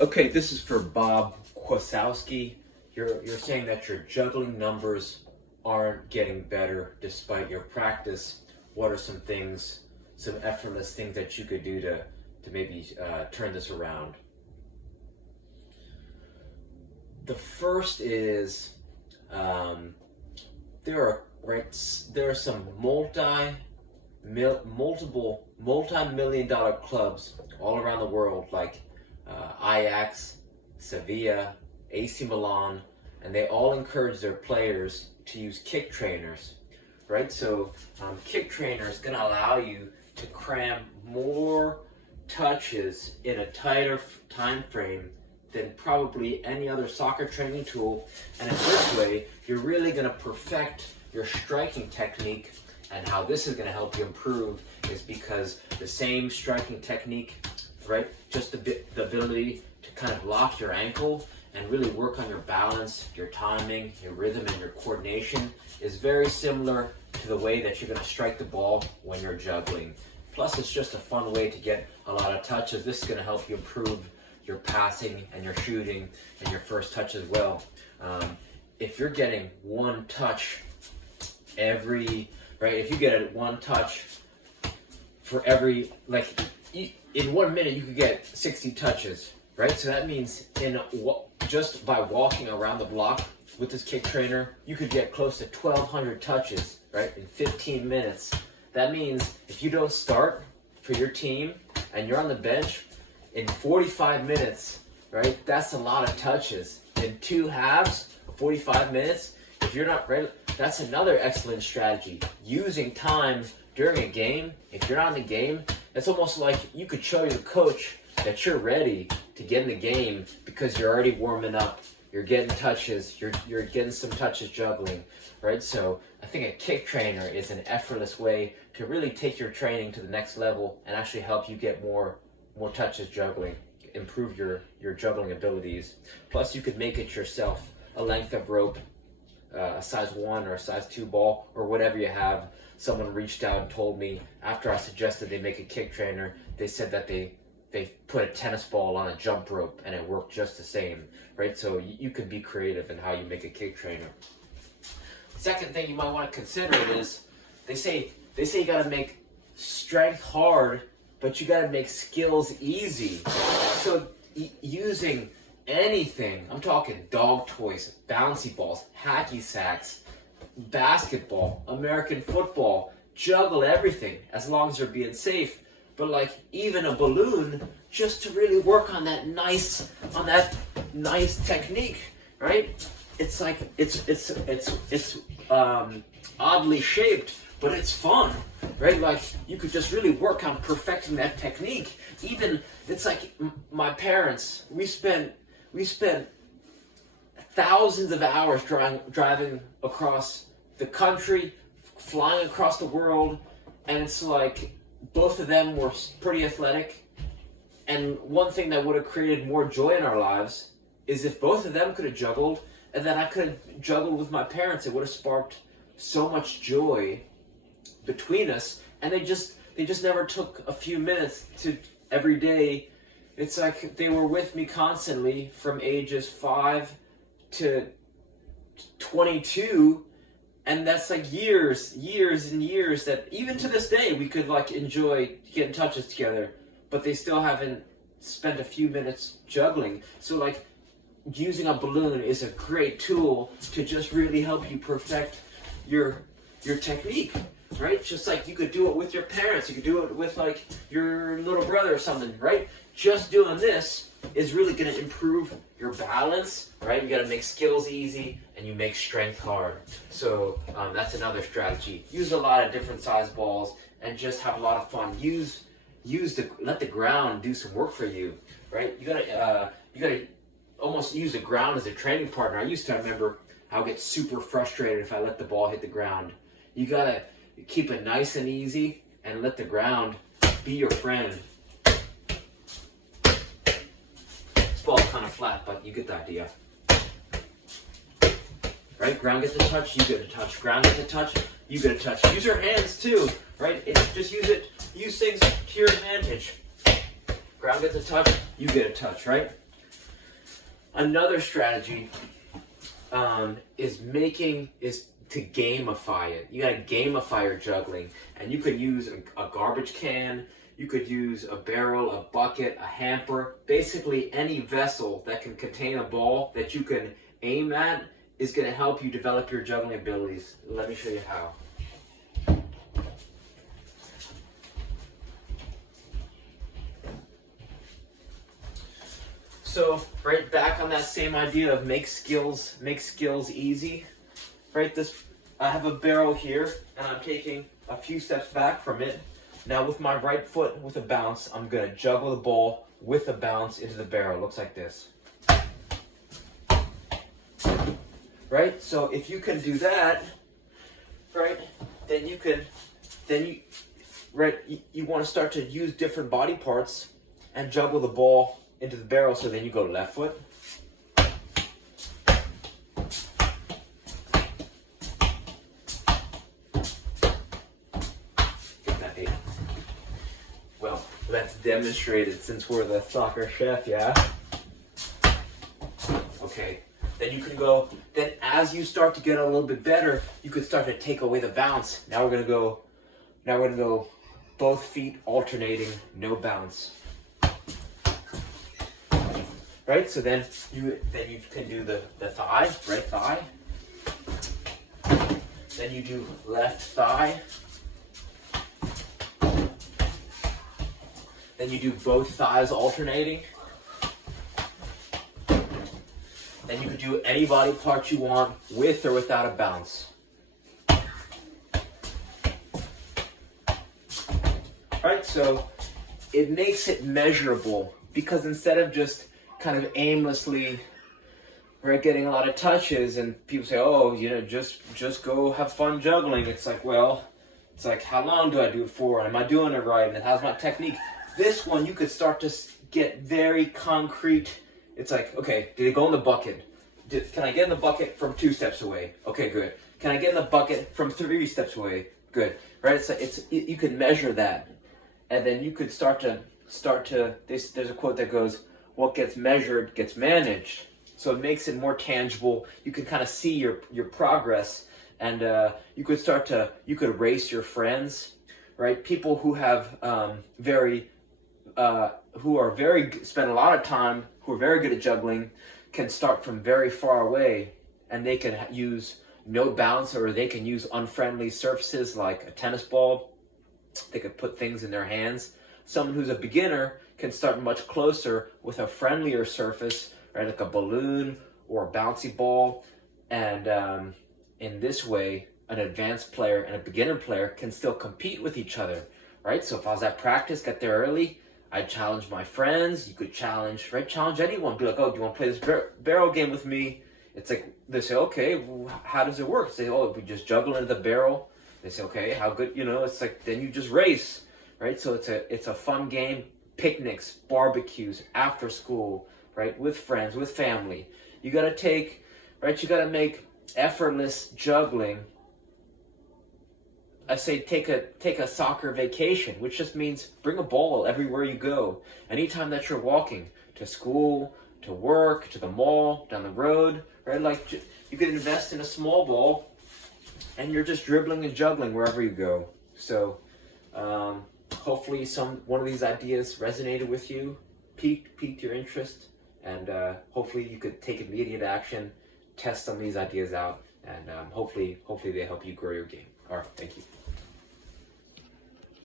Okay, this is for Bob Kwasowski. You're saying that your juggling numbers aren't getting better despite your practice. What are some things, some effortless things that you could do to maybe turn this around? The first is there are some multi-million-dollar clubs all around the world, like Ajax, Sevilla, AC Milan, and they all encourage their players to use kick trainers, right? So kick trainer is going to allow you to cram more touches in a tighter time frame than probably any other soccer training tool. And in this way, you're really going to perfect your striking technique. And how this is going to help you improve is because the same striking technique, right? Just the ability to kind of lock your ankle and really work on your balance, your timing, your rhythm, and your coordination is very similar to the way that you're going to strike the ball when you're juggling. Plus, it's just a fun way to get a lot of touches. This is going to help you improve your passing and your shooting and your first touch as well. If you're getting one touch if you get one touch for every, in 1 minute you could get 60 touches, right? So that means just by walking around the block with this kick trainer, you could get close to 1,200 touches, right, in 15 minutes. That means if you don't start for your team and you're on the bench in 45 minutes, right, that's a lot of touches. In 2 halves, 45 minutes, if you're not ready, that's another excellent strategy. Using time during a game, if you're not in the game, it's almost like you could show your coach that you're ready to get in the game because you're already warming up. You're getting touches. You're getting some touches juggling, right? So I think a kick trainer is an effortless way to really take your training to the next level and actually help you get more touches juggling, improve your juggling abilities. Plus, you could make it yourself. A length of rope, a size 1 or a size 2 ball, or whatever you have. Someone reached out and told me after I suggested they make a kick trainer, they said that they put a tennis ball on a jump rope and it worked just the same, right? So you can be creative in how you make a kick trainer. Second thing you might want to consider is they say you got to make strength hard, but you got to make skills easy. So using anything, I'm talking dog toys, bouncy balls, hacky sacks, basketball, American football, juggle everything as long as you're being safe. But even a balloon, just to really work on that nice technique, right? It's oddly shaped, but it's fun, right? You could just really work on perfecting that technique. Even it's like my parents, we spent thousands of hours driving across the country, flying across the world, and it's like both of them were pretty athletic. And one thing that would have created more joy in our lives is if both of them could have juggled, and then I could have juggled with my parents. It would have sparked so much joy between us, and they just never took a few minutes to every day. It's like they were with me constantly from ages 5 to 22, and that's years and years that even to this day we could enjoy getting touches together, but they still haven't spent a few minutes juggling. So using a balloon is a great tool to just really help you perfect your technique, right? Just like you could do it with your parents, you could do it with your little brother or something, right? Just doing this is really going to improve your balance, right? You got to make skills easy and you make strength hard. So that's another strategy. Use a lot of different size balls and just have a lot of fun. Let the ground do some work for you, right? You gotta almost use the ground as a training partner. I used to remember I would get super frustrated if I let the ball hit the ground. You gotta keep it nice and easy and let the ground be your friend. This ball's kind of flat, but you get the idea. Right? Ground gets a touch, you get a touch. Ground gets a touch, you get a touch. Use your hands too, right? Just use things to your advantage. Ground gets a touch, you get a touch, right? Another strategy is to gamify it. You gotta gamify your juggling, and you could use a garbage can, you could use a barrel, a bucket, a hamper, basically any vessel that can contain a ball that you can aim at is gonna help you develop your juggling abilities. Let me show you how. So, right back on that same idea of make skills easy. Right, I have a barrel here, and I'm taking a few steps back from it. Now with my right foot, with a bounce, I'm gonna juggle the ball with a bounce into the barrel. Looks like this. Right, so if you can do that, right, then you want to start to use different body parts and juggle the ball into the barrel. So then you go left foot, well, let's demonstrate it since we're the soccer chef, yeah? Okay, then you can go, then as you start to get a little bit better, you could start to take away the bounce. Now we're gonna go both feet alternating, no bounce. Right, so then you can do the thigh, right thigh. Then you do left thigh. Then you do both thighs alternating. Then you can do any body part you want with or without a bounce. Right, so it makes it measurable, because instead of just kind of aimlessly, right, getting a lot of touches, and people say, oh, just go have fun juggling. It's like, well, it's like, how long do I do it for? And am I doing it right? And how's my technique? This one, you could start to get very concrete. It's like, okay, did it go in the bucket? Can I get in the bucket from 2 steps away? Okay, good. Can I get in the bucket from 3 steps away? Good. Right? It's you can measure that, and then you could start to. There's a quote that goes, what gets measured gets managed. So it makes it more tangible. You can kind of see your progress, and you could race your friends, right? People who have spend a lot of time, who are very good at juggling, can start from very far away, and they can use no bounce, or they can use unfriendly surfaces like a tennis ball. They could put things in their hands. Someone who's a beginner can start much closer with a friendlier surface, right, like a balloon or a bouncy ball. And in this way, an advanced player and a beginner player can still compete with each other, right? So if I was at practice, get there early, I'd challenge my friends. You could challenge anyone. Be like, oh, do you want to play this barrel game with me? It's like, they say, okay, well, how does it work? They say, oh, we just juggle into the barrel. They say, okay, how good, it's like, then you just race, right? So it's a fun game. Picnics, barbecues, after school, right? With friends, with family. You gotta make effortless juggling. I say take a soccer vacation, which just means bring a ball everywhere you go. Anytime that you're walking to school, to work, to the mall, down the road, right? Like you could invest in a small ball, and you're just dribbling and juggling wherever you go. So hopefully one of these ideas resonated with you, piqued your interest, and hopefully you could take immediate action, test some of these ideas out, and hopefully they help you grow your game. All right, thank you.